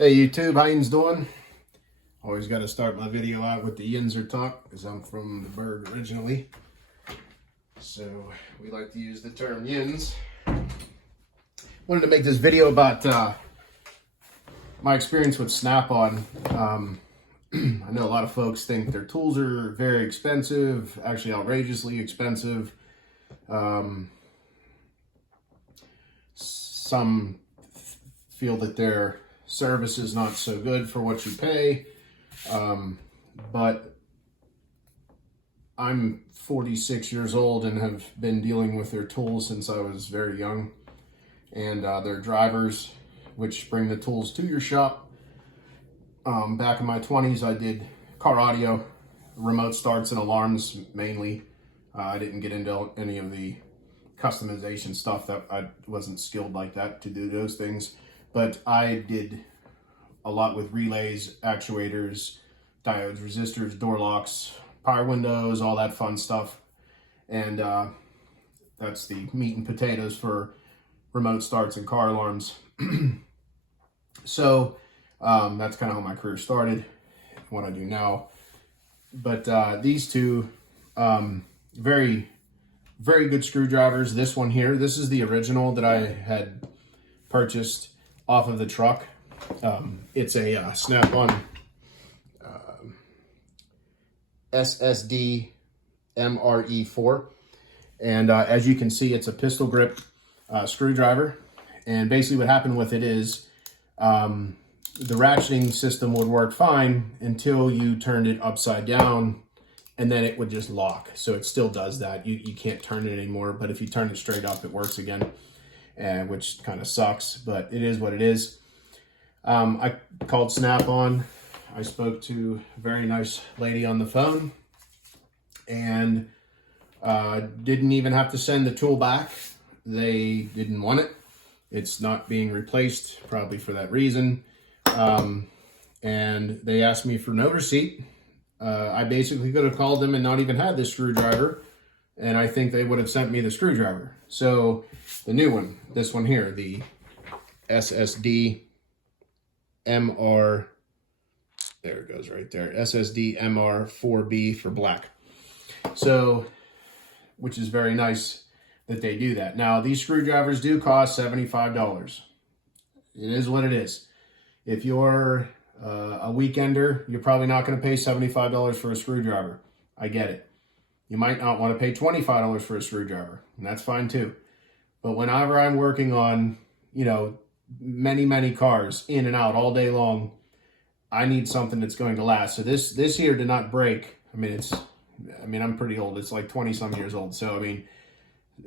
Hey YouTube, how you doing? Always got to start my video out with the Yinzer talk because I'm from the Berg originally. So we like to use the term Yins. Wanted to make this video about my experience with Snap-on. I know a lot of folks think their tools are very expensive, actually outrageously expensive. Some feel that their service is not so good for what you pay, but I'm 46 years old and have been dealing with their tools since I was very young, and their drivers, which bring the tools to your shop. Back in my 20s, I did car audio, remote starts and alarms mainly. I didn't get into any of the customization stuff. That I wasn't skilled like that to do those things. But I did a lot with relays, actuators, diodes, resistors, door locks, power windows, all that fun stuff. And that's the meat and potatoes for remote starts and car alarms. So that's kind of how my career started, what I do now. But these two, very, very good screwdrivers. This one here, this is the original that I had purchased off of the truck. It's a Snap-on SSD MRE4, and as you can see, it's a pistol grip screwdriver. And basically what happened with it is the ratcheting system would work fine until you turned it upside down, and then it would just lock. So it still does that. You can't turn it anymore, but if you turn it straight up, it works again, which kind of sucks, but it is what it is. I called Snap-on. I spoke to a very nice lady on the phone, and didn't even have to send the tool back. They didn't want it. It's not being replaced, probably for that reason. And they asked me for no receipt. I basically could have called them and not even had this screwdriver, and I think they would have sent me the screwdriver. So the new one, this one here, the SSD MR, there it goes right there, SSD MR4B for black. So, which is very nice that they do that. Now, these screwdrivers do cost $75. It is what it is. If you're a weekender, you're probably not going to pay $75 for a screwdriver. I get it. You might not want to pay $25 for a screwdriver, and that's fine too. But whenever I'm working on, many, many cars in and out all day long, I need something that's going to last. So this here did not break. I'm pretty old. It's like 20 some years old. So,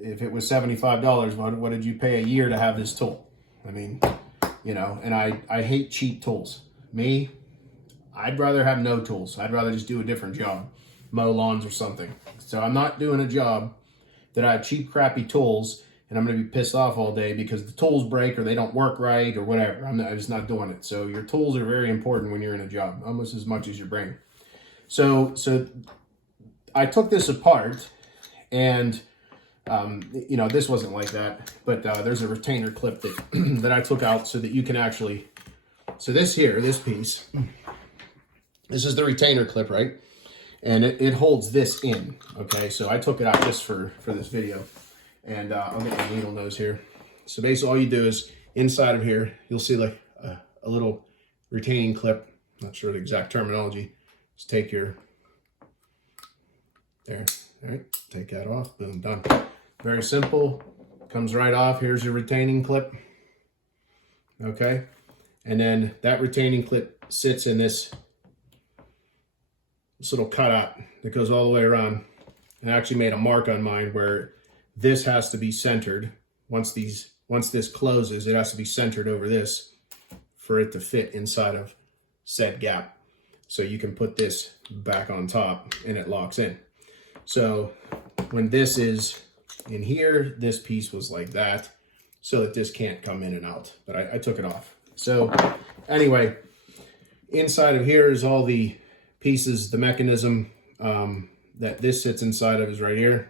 if it was $75, what did you pay a year to have this tool? And I hate cheap tools. Me, I'd rather have no tools. I'd rather just do a different job, mow lawns or something. So I'm not doing a job that I have cheap, crappy tools and I'm going to be pissed off all day because the tools break or they don't work right or whatever. I'm just not doing it. So your tools are very important when you're in a job, almost as much as your brain. So I took this apart, and this wasn't like that, but there's a retainer clip that I took out so that you can actually, so this piece, this is the retainer clip, right? And it holds this in, okay? So I took it out just for this video. And I'll get my needle nose here. So basically all you do is inside of here, you'll see like a little retaining clip. Not sure the exact terminology. Just take there, all right, take that off, boom, done. Very simple, comes right off. Here's your retaining clip, okay? And then that retaining clip sits in this little cutout that goes all the way around. And I actually made a mark on mine where this has to be centered. Once this closes, it has to be centered over this for it to fit inside of said gap. So you can put this back on top and it locks in. So when this is in here, this piece was like that so that this can't come in and out, but I took it off. So anyway, inside of here is all the pieces. The mechanism that this sits inside of is right here.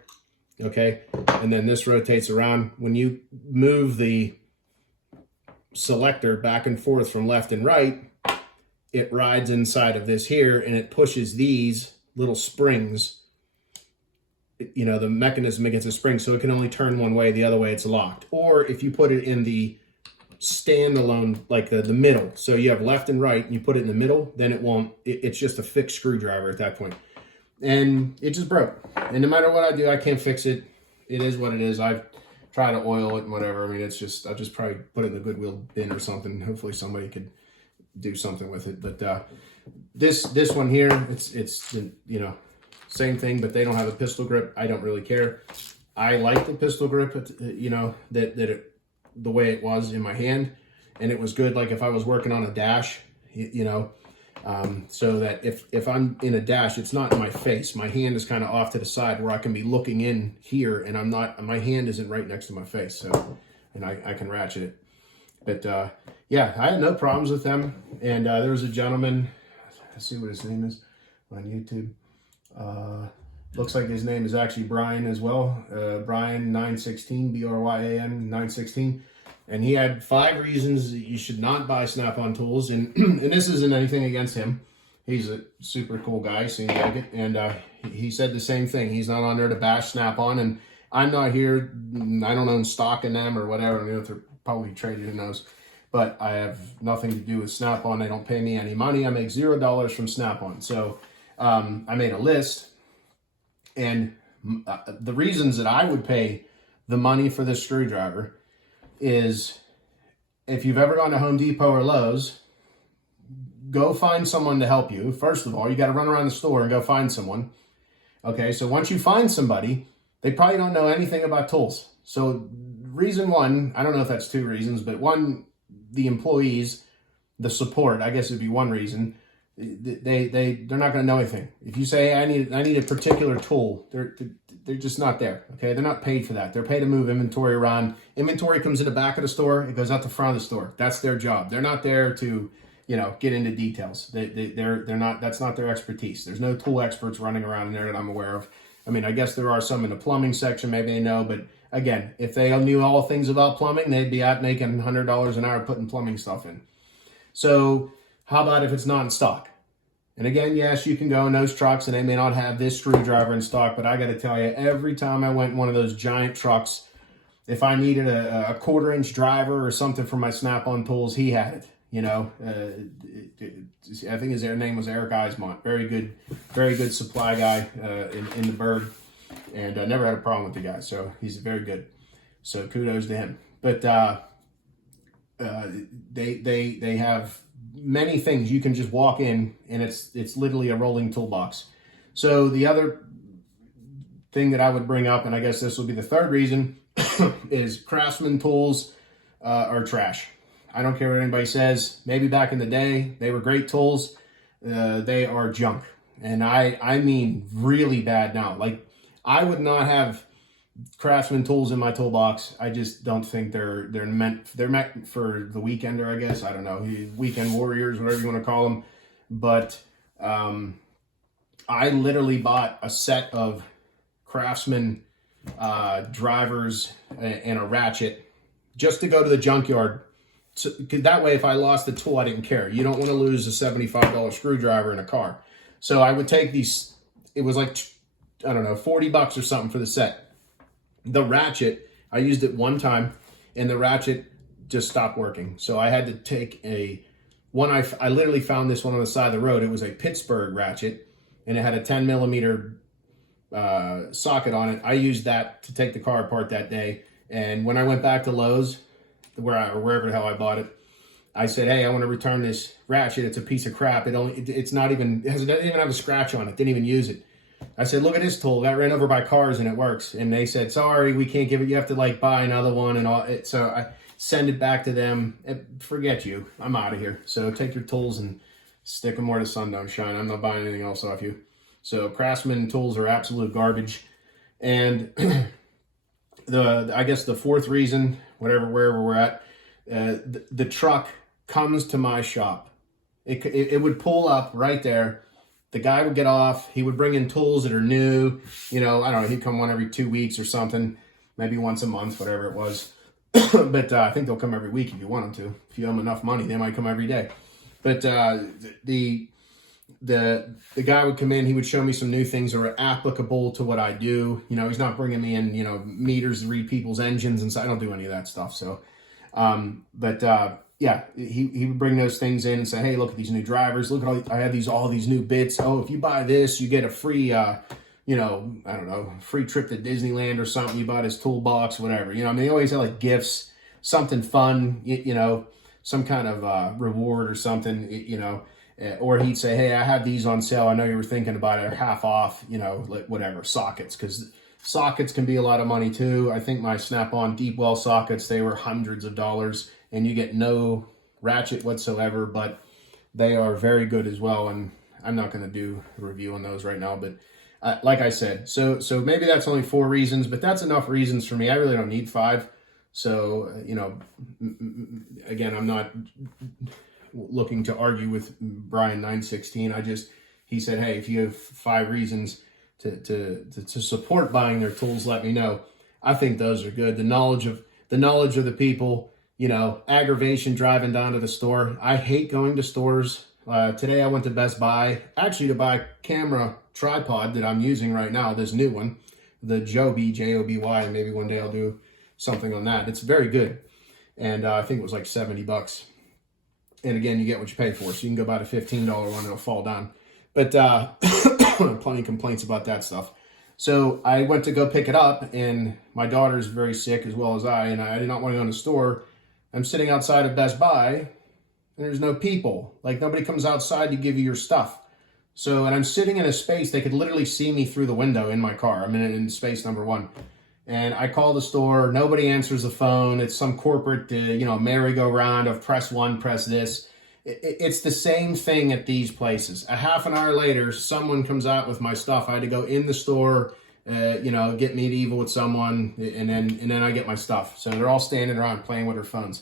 Okay, and then this rotates around. When you move the selector back and forth from left and right, it rides inside of this here and it pushes these little springs, you know, the mechanism against the spring, so it can only turn one way, the other way it's locked. Or if you put it in the standalone, like the middle, so you have left and right, and you put it in the middle, then it won't, it's just a fixed screwdriver at that point. And it just broke. And no matter what I do, I can't fix it. It is what it is. I've tried to oil it and whatever. I mean, it's just, I'll just probably put it in the Goodwill bin or something. Hopefully somebody could do something with it. But this one here, it's you know, same thing, but they don't have a pistol grip. I don't really care. I like the pistol grip, you know, the way it was in my hand, and it was good. Like if I was working on a dash, you know, so that if I'm in a dash, it's not in my face. My hand is kind of off to the side where I can be looking in here, and I'm not, my hand isn't right next to my face. So, and I can ratchet it. But yeah, I had no problems with them. And there was a gentleman, let's see what his name is on YouTube. Looks like his name is actually Brian as well. Brian 916, Bryan 916. And he had 5 reasons that you should not buy Snap-on tools. And this isn't anything against him. He's a super cool guy, seems like it. And he said the same thing. He's not on there to bash Snap-on. And I'm not here, I don't own stock in them or whatever. I mean, if they're probably traded, who knows. But I have nothing to do with Snap-on. They don't pay me any money. I make $0 from Snap-on. So I made a list. And the reasons that I would pay the money for this screwdriver is, if you've ever gone to Home Depot or Lowe's, go find someone to help you. First of all, you got to run around the store and go find someone. Okay, so once you find somebody, they probably don't know anything about tools. So reason one, I don't know if that's 2 reasons, but one, the employees, the support, I guess it'd be one reason. They're not going to know anything. If you say, I need a particular tool, they're just not there. Okay, they're not paid for that. They're paid to move inventory around. Inventory comes in the back of the store, it goes out the front of the store. That's their job. They're not there to, you know, get into details. They're not. That's not their expertise. There's no tool experts running around in there that I'm aware of. I mean, I guess there are some in the plumbing section. Maybe they know, but again, if they knew all things about plumbing, they'd be out making $100 an hour putting plumbing stuff in. So how about if it's not in stock? And again, yes, you can go in those trucks and they may not have this screwdriver in stock, but I got to tell you, every time I went in one of those giant trucks, if I needed a 1/4-inch driver or something for my Snap-on tools, he had it. You know, I think his name was Eric Eismont. Very good supply guy in the Bird, and I never had a problem with the guy. So he's very good. So kudos to him. But they have many things. You can just walk in and it's literally a rolling toolbox. So the other thing that I would bring up, and I guess this will be the 3rd reason, is Craftsman tools are trash. I don't care what anybody says. Maybe back in the day they were great tools. They are junk, and I mean really bad now. Like, I would not have Craftsman tools in my toolbox. I just don't think they're meant for the weekender, I guess. I don't know, weekend warriors, whatever you want to call them. But I literally bought a set of Craftsman drivers and a ratchet just to go to the junkyard. So, 'cause that way, if I lost the tool, I didn't care. You don't want to lose a $75 screwdriver in a car. So I would take these. It was like, I don't know, $40 or something for the set. The ratchet, I used it one time, and the ratchet just stopped working. So I had to take I literally found this one on the side of the road. It was a Pittsburgh ratchet, and it had a 10 millimeter socket on it. I used that to take the car apart that day. And when I went back to Lowe's, wherever the hell I bought it, I said, hey, I want to return this ratchet. It's a piece of crap. It doesn't even have a scratch on it. Didn't even use it. I said, look at this tool. Got ran over by cars and it works. And they said, sorry, we can't give it. You have to like buy another one and all. So I send it back to them. Forget you. I'm out of here. So take your tools and stick them where the sun don't shine. I'm not buying anything else off you. So Craftsman tools are absolute garbage. And I guess the 4th reason, wherever we're at, the truck comes to my shop. It would pull up right there. The guy would get off. He would bring in tools that are new. You know, I don't know. He'd come one every 2 weeks or something, maybe once a month, whatever it was. but I think they'll come every week if you want them to. If you owe them enough money, they might come every day. But the guy would come in, he would show me some new things that are applicable to what I do. You know, he's not bringing me in, you know, meters to read people's engines, and so I don't do any of that stuff. So, yeah, he would bring those things in and say, hey, look at these new drivers. Look at I have all these new bits. Oh, if you buy this, you get a free, you know, I don't know, free trip to Disneyland or something. You buy this toolbox, whatever. You know, I mean, they always have like gifts, something fun, you know, some kind of reward or something, you know. Or he'd say, hey, I have these on sale. I know you were thinking about it, half off, you know, like whatever, sockets. Because sockets can be a lot of money too. I think my Snap-on deep well sockets, they were hundreds of dollars. And you get no ratchet whatsoever, but they are very good as well. And I'm not going to do a review on those right now. But like I said, so maybe that's only 4 reasons, but that's enough reasons for me. I really don't need 5. So, you know, again, I'm not looking to argue with Brian 916. He said, hey, if you have 5 reasons to support buying their tools, let me know. I think those are good. The knowledge of the people, you know, aggravation driving down to the store. I hate going to stores. Today I went to Best Buy, actually to buy a camera tripod that I'm using right now, this new one, the Joby, Joby, and maybe one day I'll do something on that. It's very good. And I think it was like $70. And again, you get what you pay for. So you can go buy the $15 one, it'll fall down. But plenty of complaints about that stuff. So I went to go pick it up, and my daughter's very sick as well as I, and I did not want to go in the store. I'm sitting outside of Best Buy, and there's no people. Like, nobody comes outside to give you your stuff. So, and I'm sitting in a space, they could literally see me through the window in my car. I'm in space number 1. And I call the store, nobody answers the phone. It's some corporate, you know, merry-go-round of press 1, press this. It's the same thing at these places. A half an hour later, someone comes out with my stuff. I had to go in the store, you know, get medieval with someone, and then I get my stuff. So they're all standing around playing with their phones.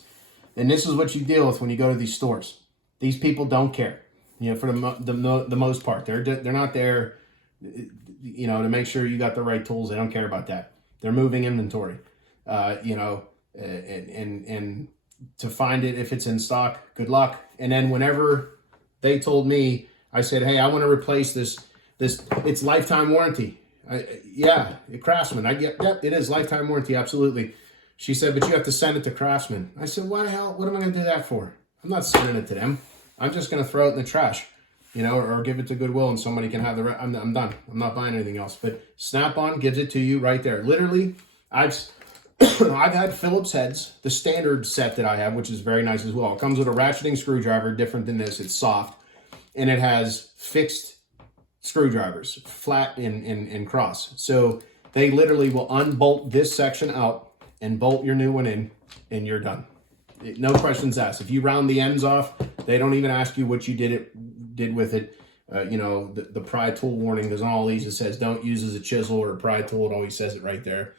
And this is what you deal with when you go to these stores. These people don't care, you know, for the most part. They're not there, you know, to make sure you got the right tools. They don't care about that. They're moving inventory, you know, and to find it, if it's in stock, good luck. And then whenever they told me, I said, hey, I want to replace this, it's lifetime warranty. Yeah, Craftsman. Yep, it is lifetime warranty, absolutely. She said, but you have to send it to Craftsman. I said, what the hell? What am I going to do that for? I'm not sending it to them. I'm just going to throw it in the trash, you know, or give it to Goodwill and somebody can have the rest. I'm done. I'm not buying anything else. But Snap-on gives it to you right there. Literally, I've had Phillips heads, the standard set that I have, which is very nice as well. It comes with a ratcheting screwdriver, different than this. It's soft, and it has fixed screwdrivers, flat and cross. So they literally will unbolt this section out and bolt your new one in, and you're done. No questions asked. If you round the ends off, they don't even ask you what you did with it. You know, the pry tool warning, there's all these, it says don't use as a chisel or a pry tool. It always says it right there.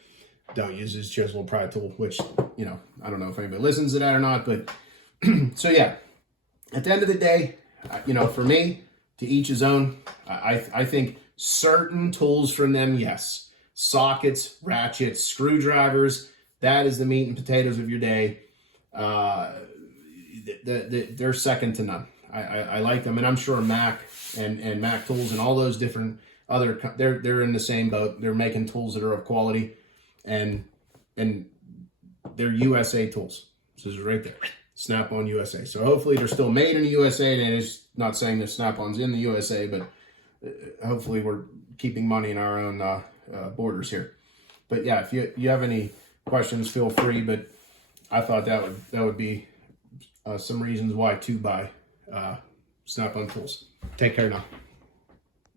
Don't use as chisel or pry tool, which, you know, I don't know if anybody listens to that or not, but so yeah, at the end of the day, you know, for me, to each his own. I think certain tools from them, yes. Sockets, ratchets, screwdrivers, that is the meat and potatoes of your day. They're second to none. I like them, and I'm sure Mac and Mac Tools and all those different other, they're in the same boat. They're making tools that are of quality, and they're USA tools. So it's right there, Snap-on USA. So hopefully they're still made in the USA, and it's not saying that Snap-on's in the USA, but hopefully we're keeping money in our own borders here. But yeah, if you have any questions, feel free. But I thought that would be some reasons why to buy Snap-on tools. Take care now.